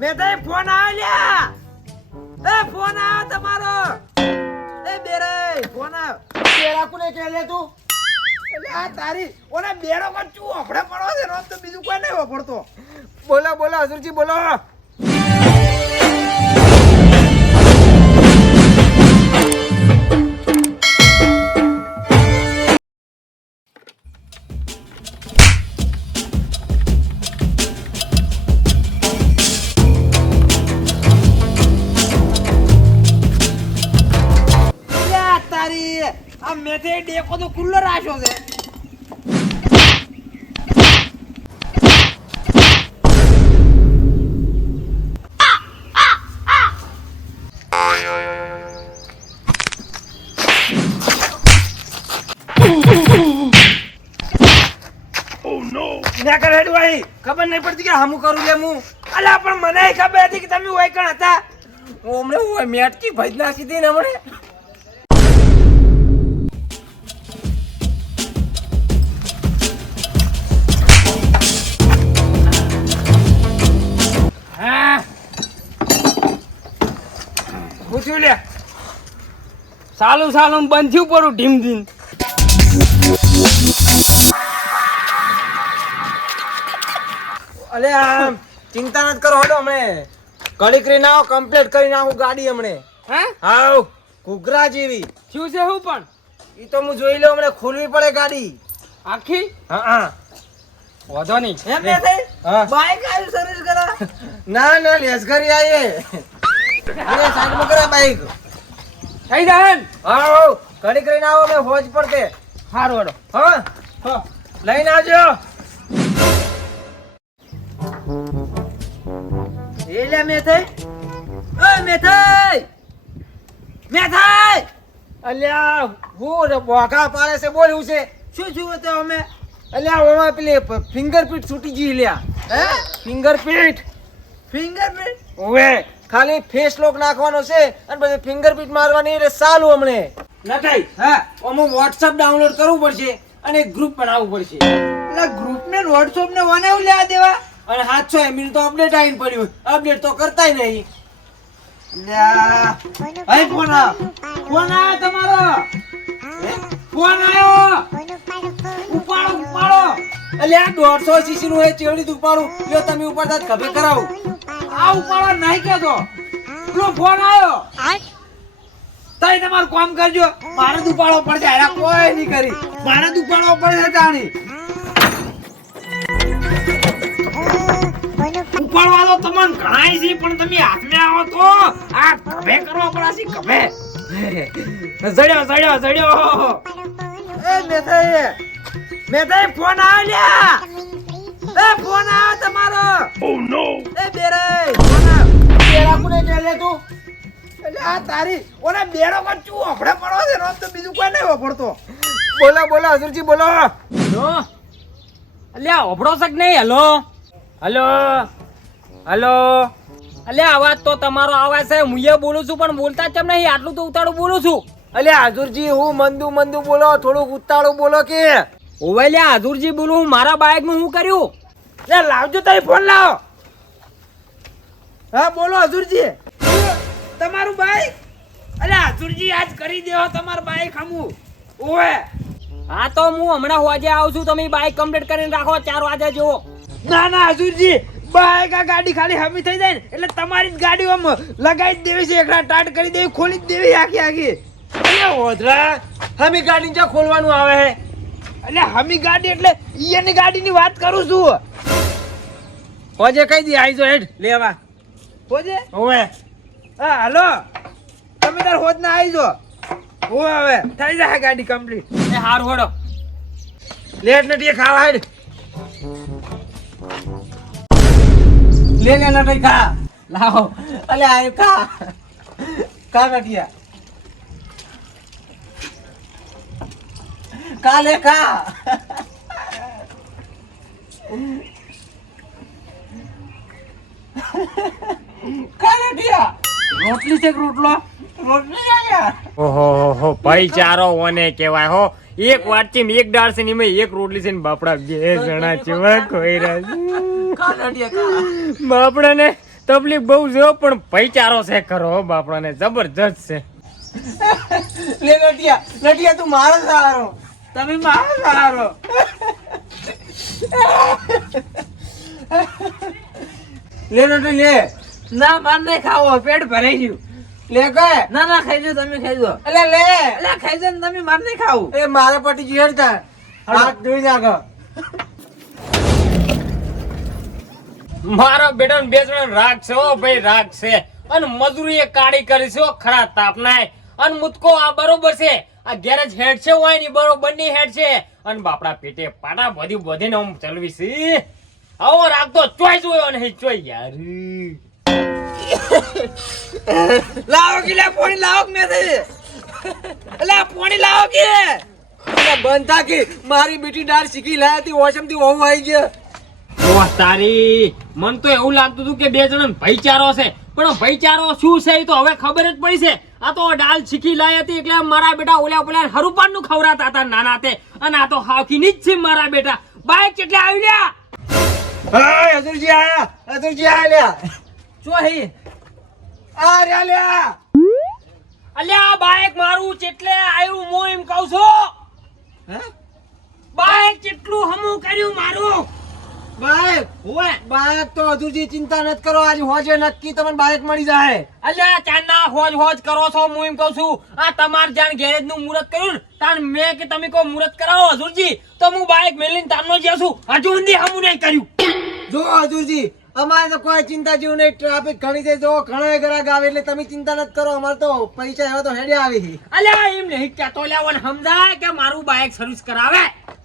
મેં તો ફોન આવ્યો લ્યા એ ફોન આવ્યો તમારો. એ બેરે ફોન આવ્યો બેરા કોને કે લે તું. એટલે આ તારી ઓને બેરો માં ચૂ અફડે પડો છે ને તો બીજું કોઈ નહીં વપડતો બોલો બોલો હજુરજી બોલો. નહીં પડતી કે હમું કરું લે હું અલા, પણ મને ખબર હતી કે તમે ઓય કણ હતા હમણે ઓય મેટકી ભજ નાખી હતી ને હમણે. લે. સાલું સાલું બંધ થયું પડું ઢીમ ધીમ અલે આમ ચિંતા નથી કરો હડો હમણે. કડી કરી નાખો કમ્પ્લીટ કરી નાખું ગાડી હમણે. હા? હાવ કુગરા જેવી. શું છે હું પણ? ઈ તો હું જોઈ લઉં હમણે ખોલવી પડે ગાડી. આખી? હા હા. વધો નહીં. એમ બે થઈ? બાઈક આવ્યું સર્વિસ કરા ના ના લેસગરી આયે. અરે સાઈડમાં કરા બાઈક. થઈ જાય હા હા કડી કરીને આવો મેં હોજ પડતે. હારું હડો. હા. હા. લઈને આવજો. એલે મેથઈ? ઓય મેથઈ! મેથઈ! અલ્યા હું બોકા પાડે છે બોલ હું છે? શું શું હતો અમે? અલ્યા ઓમાં પેલી ફિંગરપ્રિન્ટ છૂટી ગઈ લ્યા. હે? ફિંગરપ્રિન્ટ ફિંગરપ્રિન્ટ ઓવે ખાલી ફેસ લોક નાખવાનો છે અને પછી ફિંગરપ્રિન્ટ મારવાની એટલે સાલું હમણે. નટાઈ હા? આમાં વોટ્સઅપ ડાઉનલોડ કરવું પડશે અને એક ગ્રુપ બનાવવું પડશે. એટલે ગ્રુપ ને વોટ્સઅપ ને વને એવું લેવા દેવા. અને સાતસો એમબી તો અપડેટ આવીને પડ્યું અપડેટ તો કરતાય નહીં. ફોન ફોન આવ્યો તમારો. ફોન આવ્યો ઉપાડો ઉપાડો. એટલે આ દોઢસો સીસી નું ચેવડી ઉપાડું. લ્યો, તમે ઉપાડતા જ ખભે કરાવું. આ ઉપાડો, નહીં કેતો પેલો ફોન આવ્યો તઈ તમારું કામ કરજો. મારે દુપાડો પડશે. કોઈ નહીં કરી. મારે દુપાડો પડશે તાણી ઉપાડવા તો તમને ઘણાય છે પણ તમે હાથમાં આવો તો આ કભે કરવા પડશે કભે જડ્યો જડ્યો જડ્યો. એ મેથાઈ મેથાઈ ફોન આવ્યો લ્યા. એ ફોન આવ્યો તમારો. ઓ નો એ બેરે ફોન પેલા કોને કે તું? એટલે આ તારી ઓને બેરો કર ચૂ અફડે પડો છે ને તો બીજું કોઈ નહીં વફડતો બોલો બોલો હજુરજી બોલો. હેલો? અલ્યા ઓભળો શક નહીં? હેલો? હલો? હલો? અલ્યા અવાજ તો તમારો અવાજ છે. હું એ બોલું છું પણ બોલતા કેમ નહીં? આટલું તો ઉતાળું બોલું છું. અલ્યા હાજુરજી હું મંદુ મંદુ બોલો થોડુંક ઉતાળું બોલો કે. ઓવે લ્યા હજુરજી બોલું હું મારા બાઇકનું શું કર્યું? લે લાવજો તઈ ફોન લાવો. હા બોલો હાજુરજી. તમારું બાઇક અલે હાજુરજી આજ કરી દેવો તમારું બાઈક હમું. ઓવે. હા તો હું હમણાં હોજે આવું છું તમે બાઇક કમ્પ્લીટ કરીને રાખો ચાર વાગે જુઓ ના ના હજુરજી. બાઈક આ ગાડી ખાલી હમી થઈ જાય ને એટલે તમારી જ ગાડી આમ લગાવી જ દેવી છે એકડા ટાટ કરી દેવી ખોલી જ દેવી આખી આખી. અરે ઓધરા હમી ગાડી ચા ખોલવાનું આવે હે? એટલે હમી ગાડી એટલે ઈયની ગાડીની વાત કરું છું. હોજે કઈ દી આઈ જો હેડ લેવા હોજે? ઓવે હા હાલો. તમે તાર હોજ ના આવી જો. હો હવે થઈ જાય ગાડી કમ્પ્લીટ એ હાર હોડો. લેટ ને ટીએ ખાવા હેડ. લે લે નટઈ ખા. લાવો. અલે આય ખા. ખા નટિયા ખા, લે, ખા. રોટલી છે રોટલો? ઓહો, હો ભાઈચારો ઓને કહેવાય, હો. એક વાટચીમ એક ડાળસી ને એક રોટલી છે ને બાપડા બે જણા જેવા કોઈ ખા નટિયા ખા બાપડા ને તકલીફ બહુ છે પણ ભાઈચારો છે ખરો બાપડા બાપડાને જબરજસ્ત છે. લે નટિયા નટિયા તું મારો સારો તમે મારો સારો લે નટી લે. ના માર નહીં ખાવો પેટ ભરાઈ ગયું. લે કે? ના ના ખાઈ લો તમે ખાઈ લો એટલે લે. એટલે ખાઈ લો ને તમે માર નહીં ખાવું. એ મારે પટી ગયું હેડ હાથ ધોઈ નાખો. મારા બેટા બે જણા રાગ છે હો ભાઈ રાગ છે. અને મજૂરી એ કાળી કરી છે ખરા તાપનાય. અને મુતકો આ બરોબર છે. આ ગેરેજ હેડ છે હોયની બરોબરની હેડ છે. અને બાપડા પેટે પાટા બધી બધીને હું ચલવી છે. આવો રાગ તો ચોઈ જોયો નહીં ચોઈ યાર. લાવો કે લે પોણી લાવો કે મેં થઈ અલ્યા પોણી લાવો કે? બનતા કે મારી બેટી દાળ શીખી લાયા તી ઓસમથી ઓવું આવી ગયા. તારી મન તો એવું લાગતું હતું કે બે જણા ભાઈચારો છે. પણ ભાઈચારો શું છે એ તો હવે ખબર જ પડી છે. આ તો ડાલ શીખી લાઈ હતી એટલે મારા બેટા ઓલા ઓલા હરુપાનનું ખવડાતા હતા નાના તે. અને આ તો હાવકીની જ છે મારા બેટા. બાઈક કેટલે આવી લ્યા. હા હજુરજી આયા. હજુરજી આયા લ્યા. શું હે? આ રે લ્યા. અલ્યા બાઈક મારું કેટલે આવ્યું હું એમ કહું છું. હે? બાઈક કેટલું હમું કર્યું મારું? બાઈક ઓએ બાઈક તો હજુરજી ચિંતા નથી કરો આજે હોજે નક્કી તમને બાઈક મળી જાય અલ્યા ચાંદના હોજ હોજ કરો છો હું એમ કહું છું. આ તમાર જાણ ગેરેજનું મુહૂર્ત કર્યું તાણ મેં કે તમે કોઈ મુહૂર્ત કરાવો હજુરજી. તો હું બાઈક મેલીને તારનો જ્યાં છું. હજુ સુધી હમું નહીં કર્યું. જો હજુરજી અમારે તો કોઈ ચિંતા જેવું નહીં. ટ્રાફિક ઘણી છે. જો ઘણા ગ્રાહક આવે એટલે તમે ચિંતા નથી કરો. અમારે તો પૈસા એવા તો હેડે આવી અલ્યા એમ નહીં કહેતો લેવો સમજાય કે મારું બાઈક સર્વિસ કરાવે.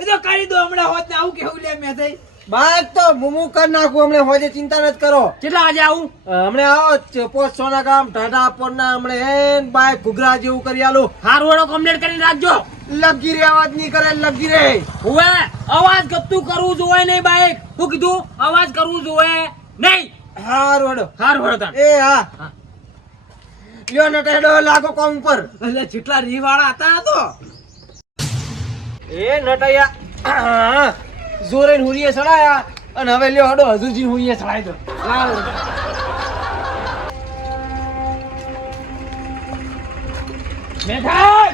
એ તો કરી દો હમણાં હોત ને આવું કેવું લે મેં થઈ બાઈક તો મુમુ કરી નાખું હમણે હોજે ચિંતા નથી કરો. કેટલા આજે આવું? હમણે આવો પોસ્ટ સોના ગામ ટાટા પોરના હમણે એન બાય ઘુઘરા જેવું કરી આલું. હારું એનો કમ્પ્લેટ કરી રાખજો. લગી રે અવાજ નહીં કરે લગી રે. હવે અવાજ ગપતું કરવું જોવે નહીં બાઈક હું કીધું અવાજ કરવું જોઈએ નહીં. હારું હેડો. હારું તાણ. એ હા. લ્યો નટ લાગો કોમ પર એટલે જેટલા રી વાળા હતા તો. એ નટૈયા જોરે હુરીએ સડાયા અને હવે લ્યો હડો હજુજી હુરીએ સડાઈ દો. મેઠાઈ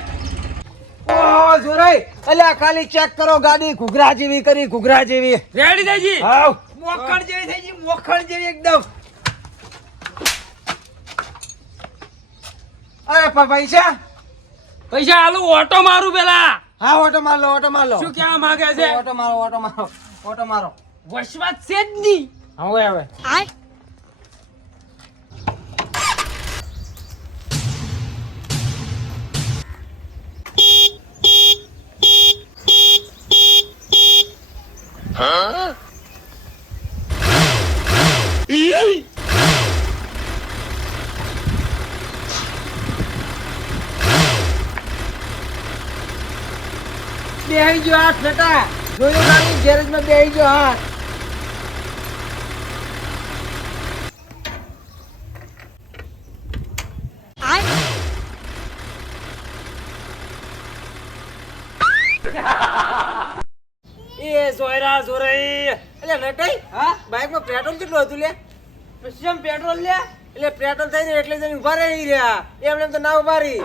ઓહો જોરે અલ્યા ખાલી ચેક કરો ગાડી ઘુઘરા જેવી કરી ઘુઘરા જેવી. રેડી દેજી હાવ. મોખણ જેવી થઈ ગઈ મોખણ જેવી એકદમ. અરે પૈસા? પૈસા આલુ ઓટો મારું પેલા. હા ઓટો માર લો ઓટો માર લો શું કહેવા માંગે છે? ઓટો મારો ઓટો મારો ઓટો મારો. વશવાત છે જ નહીં. હવે હવે. બેહી હાથ નટા જોયો ખાલી ગેરેજમાં બેહી હાથ. એ સોયરા સોરઈ. એટલે નટાઈ હા? બાઇકમાં પેટ્રોલ કેટલું હતું લે? પછી પેટ્રોલ લે? એટલે પેટ્રોલ થઈ જાય એટલે જઈને ઊભા રહી રહ્યા. એમને એમ તો ના ઊભા રહી.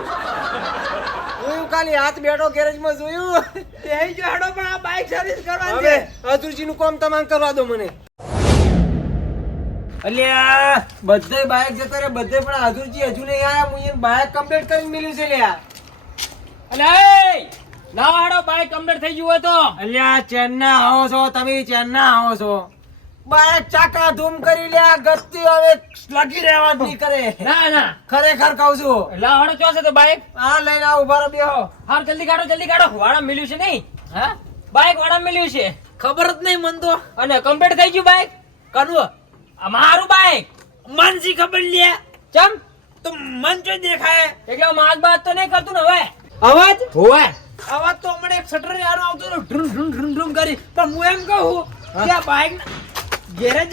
જોયું ખાલી હાથ બેઠો ગેરેજમાં જોયું. તે જો હેડો પણ આ બાઈક સર્વિસ કરવાની છે. અતુરજી નું કામ તમામ કરવા દો મને. અલ્યા બધે બાઇક જતા રે બધે પણ આધુરજી હજુ નહીં આયા. હું એને બાઇક કમ્પ્લીટ કરીને મિલ્યું છે લ્યા. અલે લાવો હાડો બાઈક કમ્પ્લીટ થઈ ગયું હતો તો. અલ્યા ચેન્ના આવો છો તમે ચેન્ના આવો છો. બાઇક ચાકા ધૂમ કરી લ્યા ગતિ હવે લગી રહેવા જ નહીં કરે. ના ના. ખરેખર કહું છું. લાવો હાડો છે તો બાઈક આ લઈને આવો ઊભા રહો બેહો. હાર જલ્દી કાઢો જલ્દી કાઢો. વાડા મળ્યું છે નહીં? હા? બાઈક વાડા મળ્યું છે. ખબર જ નહીં મન તો. અને કમ્પ્લીટ થઈ ગયું બાઈક કનુ આ મારું બાઈક મનસી ખબર લે. ચમ? તો મન જો દેખાય. એટલે માગ બાત તો નહીં કરતું ને હવે? અવાજ? હોય અવાજ તો હમણાં એક શટર યાર આવતો હતો ઢ્રુમ ઢ્રુમ ઢ્રુમ ઢ્રુમ કરી. પણ હું એમ કહું કે આ બાઈક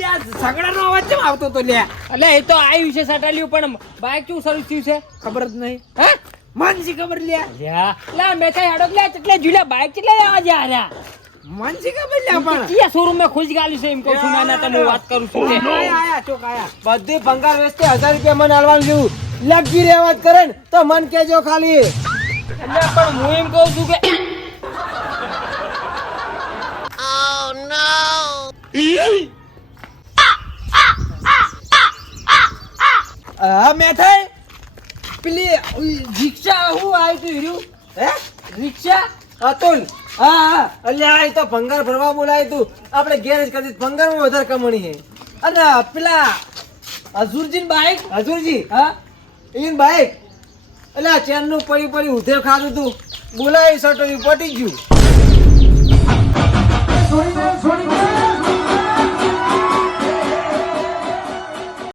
આ સગડાનો અવાજ કેમ આવતો હતો લે એટલે એ તો આવ્યું છે સટાલ્યું પણ બાઈક કેવું સર્વિસ થયું છે? ખબર જ નહીં. હે? ખબર લે લ્યા લા મેં થાય હાડો એટલે બાઈક કેટલા આવા જા રહ્યા. મનસી પણ? કયા શોરૂમમાં ખુશ ગાલી છે એમ કહું છું ના ના વાત કરું છું આયા, આયા, ચોક આયા. બધી ભંગાર વેચતે હજાર રૂપિયા મને આલવાનું જેવું લગી વાત જ કરે ને તો મન કેજો ખાલી. એટલે પણ હું એમ કહું છું કે હા મેં થઈ પેલી રિક્ષા હું આવ્યું તું હે? રિક્ષા? અતુલ. હા હા. અલ્યા તો ભંગાર ભરવા બોલાય તું. આપણે ગેરેજ કરી ભંગારમાં વધારે કમણી છે. અને પેલા હજુરજી બાઈક? હજુરજી? હા? એની ચેનનું પડી પડી ઉધેર ખાધું તું. બોલાય સટો પટી ગયું.